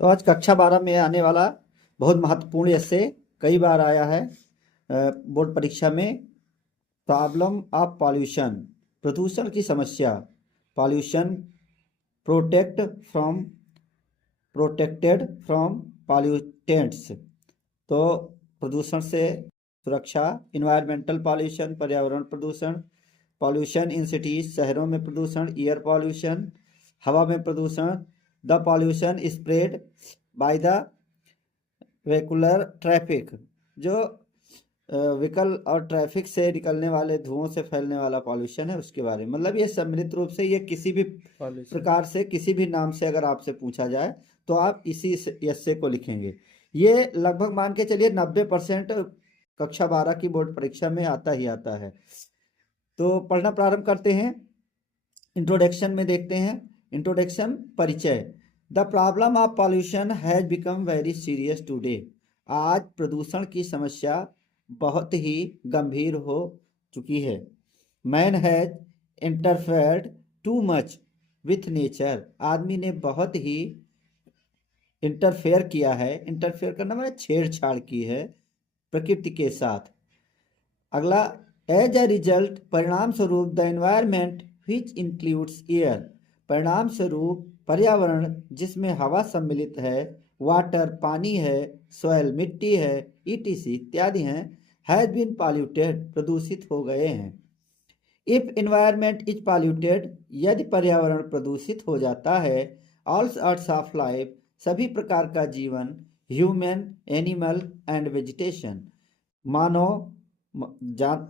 तो आज कक्षा 12 में आने वाला बहुत महत्वपूर्ण ऐसे कई बार आया है बोर्ड परीक्षा में। प्रॉब्लम ऑफ पॉल्यूशन, प्रदूषण की समस्या। Pollution protect from protected from pollutants, तो प्रदूषण से सुरक्षा। इन्वायरमेंटल पॉल्यूशन, पर्यावरण प्रदूषण। पॉल्यूशन इन सिटीज, शहरों में प्रदूषण। एयर पॉल्यूशन, हवा में प्रदूषण। The pollution spread by the vehicular traffic, जो व्हीकल और ट्रैफिक से निकलने वाले धुओं से फैलने वाला पॉल्यूशन है उसके बारे में। मतलब ये सम्मिलित रूप से ये किसी भी प्रकार से किसी भी नाम से अगर आपसे पूछा जाए तो आप इसी यस्से को लिखेंगे। ये लगभग मान के चलिए 90% कक्षा 12 की बोर्ड परीक्षा में आता ही आता है। तो पढ़ना प्रारंभ करते हैं। इंट्रोडक्शन में देखते हैं। इंट्रोडक्शन, परिचय। The problem of pollution has become very serious today. आज प्रदूषण की समस्या बहुत ही गंभीर हो चुकी है। Man has interfered too much with nature. आदमी ने बहुत ही इंटरफेयर किया है। इंटरफेयर करना मतलब छेड़छाड़ की है प्रकृति के साथ। अगला, एज ए रिजल्ट, परिणाम स्वरूप, the environment which includes air, परिणाम स्वरूप पर्यावरण जिसमें हवा सम्मिलित है, वाटर पानी है, सॉइल मिट्टी है, ईटीसी इत्यादि हैं, हैज बीन पॉल्यूटेड, प्रदूषित हो गए हैं। इफ एनवायरमेंट इज पॉल्यूटेड, यदि पर्यावरण प्रदूषित हो जाता है, ऑल सॉर्ट्स ऑफ लाइफ, सभी प्रकार का जीवन, ह्यूमन, एनिमल एंड वेजिटेशन, मानव,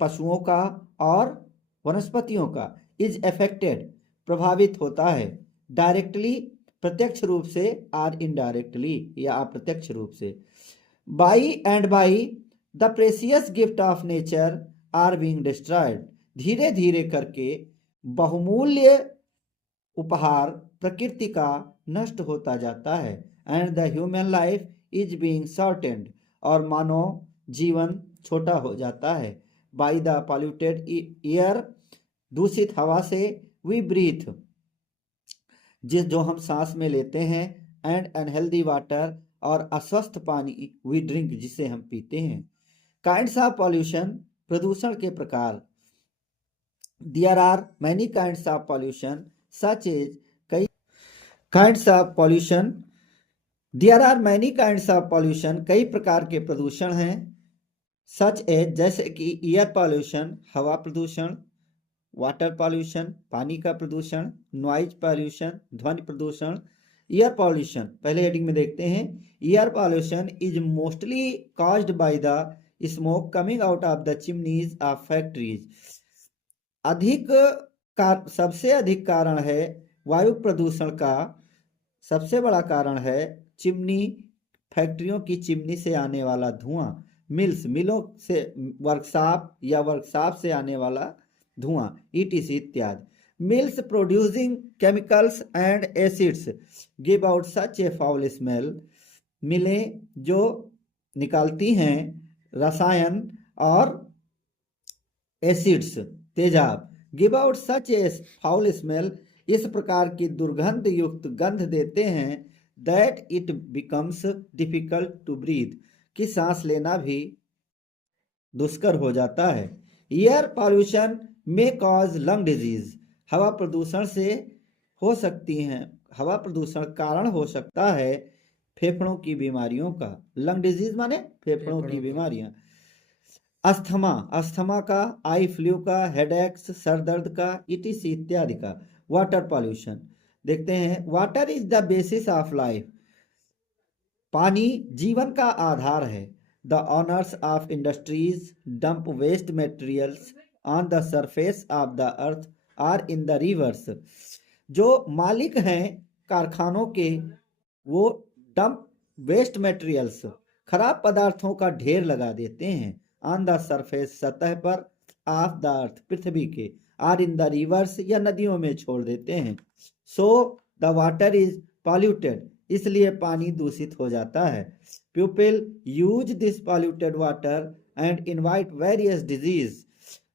पशुओं का और वनस्पतियों का, इज अफेक्टेड, प्रभावित होता है, डायरेक्टली, प्रत्यक्ष रूप से, और इनडायरेक्टली या अप्रत्यक्ष रूप से, by and by the precious gift of nature are being destroyed, धीरे धीरे करके बहुमूल्य उपहार प्रकृति का नष्ट होता जाता है, and the human life is being shortened, और मानव जीवन छोटा हो जाता है, बाय द पॉल्यूटेड एयर, दूषित हवा से, वी ब्रीथ, जो हम सांस में लेते हैं, एंड अनहेल्दी वाटर, और अस्वस्थ पानी, वी ड्रिंक, जिसे हम पीते हैं। काइंड्स ऑफ पॉल्यूशन, प्रदूषण के प्रकार। There are many kinds of pollution such as, कई kinds of pollution, there are many kinds of pollution, कई प्रकार के प्रदूषण हैं। सच एज, जैसे कि एयर पॉल्यूशन, हवा प्रदूषण, वाटर पॉल्यूशन, पानी का प्रदूषण, नॉइज पॉल्यूशन, ध्वनि प्रदूषण। एयर पॉल्यूशन, पहले हेडिंग में देखते हैं। Air pollution is mostly caused by the smoke coming out of the chimneys of factories, सबसे अधिक कारण है वायु प्रदूषण का, सबसे बड़ा कारण है चिमनी, फैक्ट्रियों की चिमनी से आने वाला धुआं, मिल्स, मिलों से, वर्कशॉप से आने वाला धुआं, ईटीसी इत्यादि। Mills producing chemicals and acids give out such a foul smell, मिलें जो निकालती हैं रसायन और एसिड्स, तेजाब, give out such a foul smell, इस प्रकार की दुर्गंध युक्त गंध देते हैं, that it becomes difficult to breathe, कि सांस लेना भी दुष्कर हो जाता है। एयर पॉल्यूशन में कॉज लंग डिजीज, हवा प्रदूषण से हो सकती हैं, हवा प्रदूषण कारण हो सकता है फेफड़ों की बीमारियों का। लंग डिजीज माने फेफड़ों की बीमारियां। अस्थमा, अस्थमा का, आई फ्लू का, हेडेक्स, सर दर्द का, ईटीसी इत्यादि का। वाटर पॉल्यूशन देखते हैं। Water is the basis of life, पानी जीवन का आधार है। The owners of industries dump waste materials on the surface of the earth or in the rivers, जो मालिक हैं कारखानों के, वो डंप वेस्ट मटेरियल्स, खराब पदार्थों का ढेर लगा देते हैं, ऑन द सरफेस, सतह पर, ऑफ द अर्थ, पृथ्वी के, आर इन द रिवर्स, या नदियों में छोड़ देते हैं। So the water is polluted, इसलिए पानी दूषित हो जाता है। People use this polluted water and invite various disease,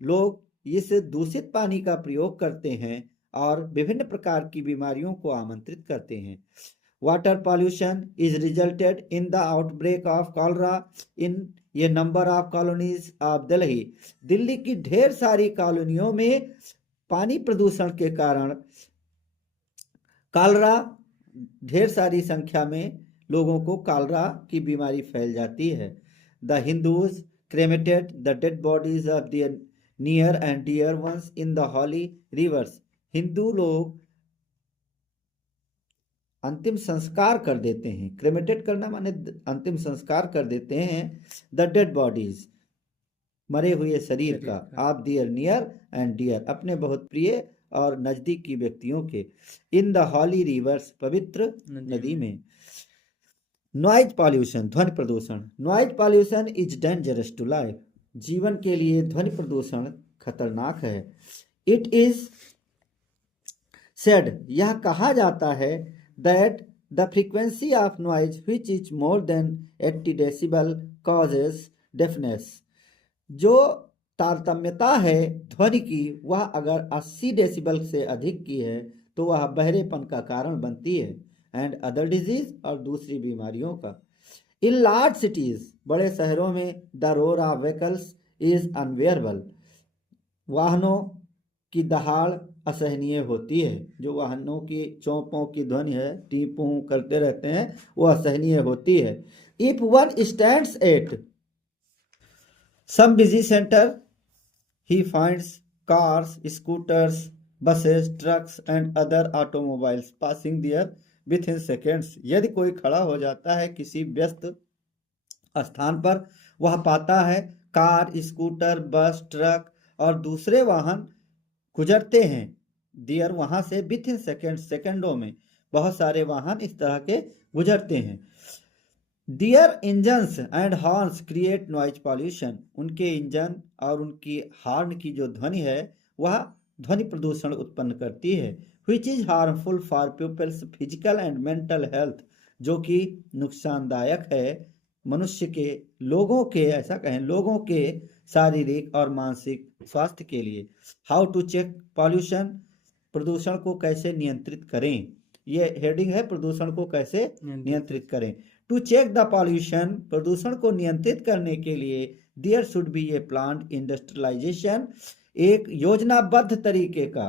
लोग इस दूषित पानी का प्रयोग करते हैं और विभिन्न प्रकार की बीमारियों को आमंत्रित करते हैं। water pollution is resulted in the outbreak of cholera in a number of colonies of Delhi. Delhi की ढेर सारी कॉलोनियों में पानी प्रदूषण के कारण कॉलरा, ढेर सारी संख्या में लोगों को कॉलरा की बीमारी फैल जाती है. The Hindus cremated the dead bodies of their near and dear ones in the holy rivers. Hindu लोग अंतिम संस्कार कर देते हैं. क्रेमेटेड करना माने अंतिम संस्कार कर देते हैं. द डेड बॉडीज, मरे हुए शरीर का, of their near and dear, अपने बहुत प्रिय और नजदीकी व्यक्तियों के, इन द हॉली रिवर्स, पवित्र नदी में. नॉइज पॉल्यूशन, ध्वनि प्रदूषण. Noise pollution is dangerous to life. जीवन के लिए ध्वनि प्रदूषण खतरनाक है. इट इज सेड, यह कहा जाता है, that the frequency of noise which is more than 80 decibel causes deafness. जो तारतम्यता है ध्वनि की, वह अगर 80 डेसिबल से अधिक की है तो वह बहरेपन का कारण बनती है. एंड अदर डिजीज, और दूसरी बीमारियों का. इन लार्ज सिटीज, बड़े शहरों में, the roar of vehicles is unbearable. वाहनों की दहाड़ असहनीय होती है. जो वाहनों की चौपों की ध्वनि है, टीपों करते रहते हैं, वो असहनीय होती है. If one stands at some busy centre, he finds cars, scooters, buses, trucks and other automobiles passing there within seconds. यदि कोई खड़ा हो जाता है किसी व्यस्त स्थान पर, वह पाता है कार, स्कूटर, बस, ट्रक और दूसरे वाहन गुजरते हैं. देयर, वहां से, विथिन सेकेंड, सेकंडों में बहुत सारे वाहन इस तरह के गुजरते हैं. Their engines and horns create noise pollution. उनके इंजन और उनकी हॉर्न की जो ध्वनि है वह ध्वनि प्रदूषण उत्पन्न करती है. Which is harmful for people's physical and mental health, जो कि नुकसानदायक है मनुष्य के, लोगों के, ऐसा कहें, लोगों के शारीरिक और मानसिक स्वास्थ्य के लिए. हाउ टू चेक पॉल्यूशन, प्रदूषण को कैसे नियंत्रित करें. ये हेडिंग है, प्रदूषण को कैसे नियंत्रित करें. टू चेक द पॉल्यूशन, प्रदूषण को नियंत्रित करने के लिए, there should be a planned industrialisation, एक योजनाबद्ध तरीके का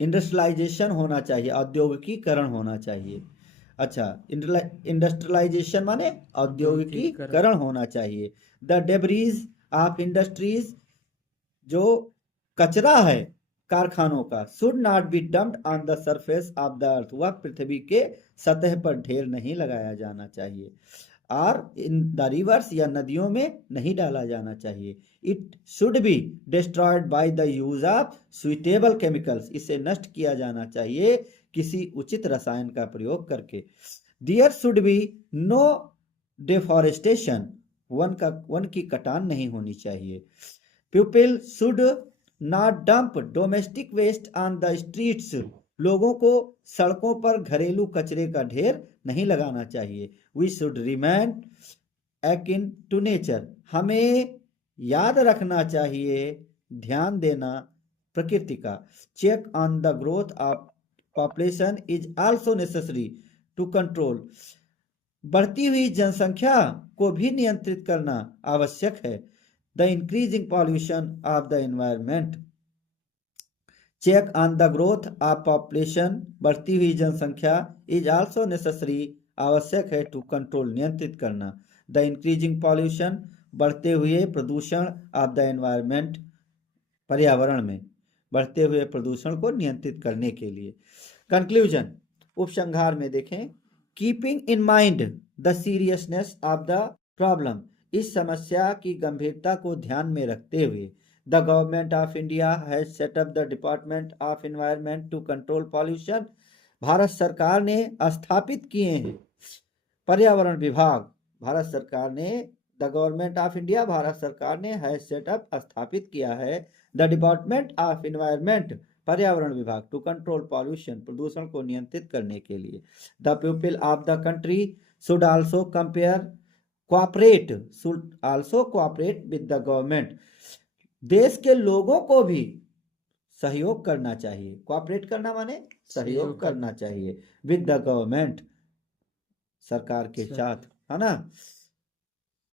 इंडस्ट्रियलाइजेशन होना चाहिए, औद्योगिकीकरण होना चाहिए. अच्छा, इंडस्ट्रियलाइजेशन माने औद्योगिकीकरण होना चाहिए. द डेब्रीज ऑफ इंडस्ट्रीज, जो कचरा है कारखानों का, should not be dumped on the surface of the अर्थ, वह पृथ्वी के सतह पर ढेर नहीं लगाया जाना चाहिए. और इन द रिवर्स, या नदियों में नहीं डाला जाना चाहिए. It should be destroyed by the use of suitable chemicals, इसे नष्ट किया जाना चाहिए किसी उचित रसायन का प्रयोग करके. There should be no deforestation, वन की कटान नहीं होनी चाहिए. People should not dump domestic waste on the streets, लोगों को सड़कों पर घरेलू कचरे का ढेर नहीं लगाना चाहिए. We should remain akin to nature, हमें याद रखना चाहिए, ध्यान देना प्रकृति का. Check on the growth of population is also necessary to control, बढ़ती हुई जनसंख्या को भी नियंत्रित करना आवश्यक है. The increasing pollution of the environment. Check on the growth of population, बढ़ती हुई जनसंख्या, इज आल्सो नेसेसरी, आवश्यक है, टू कंट्रोल, नियंत्रित करना. द इंक्रीजिंग पॉल्यूशन, बढ़ते हुए प्रदूषण, ऑफ द एनवायरमेंट, पर्यावरण में बढ़ते हुए प्रदूषण को नियंत्रित करने के लिए. कंक्लूजन, उपसंहार में देखें. Keeping in mind the seriousness of the problem, इस समस्या की गंभीरता को ध्यान में रखते हुए, the government of India has set up the department of environment to control pollution, भारत सरकार ने स्थापित किए हैं पर्यावरण विभाग. भारत सरकार ने, the government of India, Bharat सरकार ने, हैज सेट अप, स्थापित किया है, द डिपार्टमेंट ऑफ एनवायरनमेंट, पर्यावरण विभाग, टू कंट्रोल पॉल्यूशन, प्रदूषण को नियंत्रित करने के लिए. The people of the country should also cooperate with the government, देश के लोगों को भी सहयोग करना चाहिए। कोऑपरेट करना माने सहयोग सहयोग करना चाहिए विद द गवर्नमेंट, सरकार के अच्छा। साथ, है ना।